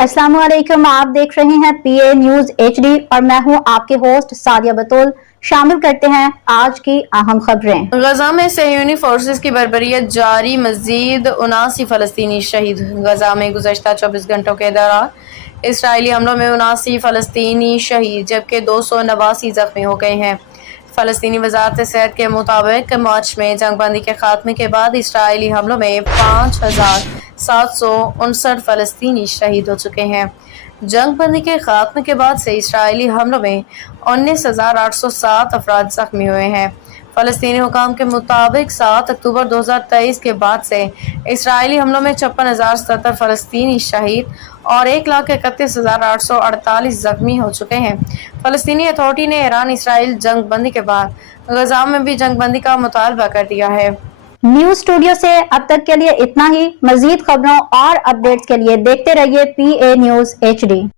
अस्सलाम वालेकुम, आप देख रहे हैं पीए न्यूज HD और मैं हूं आपके होस्ट सादिया बतूल। शामिल करते हैं आज की अहम खबरें। गजा में सहयूनी फोर्सेस की बर्बरियत जारी, मजीद 79 फलस्तीनी शहीद। गजा में गुज़श्ता 24 घंटों के दौरान इसराइली हमलों में 79 फलस्तीनी शहीद जबकि 289 जख्मी हो गए हैं। फलस्तीनी वजारत सेहत के मुताबिक मार्च में जंगबंदी के खात्मे के बाद इसराइली हमलों में 5759 फलस्तीनी शहीद हो चुके हैं। जंग बंदी के खात्मे के बाद से इसराइली हमलों में 19,807 अफराद जख्मी हुए हैं। फलस्तीनी हुकाम के मुताबिक 7 अक्टूबर 2023 के बाद से इसराइली हमलों में 56,077 फलस्तीनी शहीद और 1,31,848 जख्मी हो चुके हैं। फलस्तीनी अथॉरिटी ने ईरान इसराइल जंग बंदी के बाद गजा में भी जंग बंदी का मुतालबा कर दिया है। न्यूज स्टूडियो से अब तक के लिए इतना ही। मजीद खबरों और अपडेट्स के लिए देखते रहिए पीए न्यूज HD।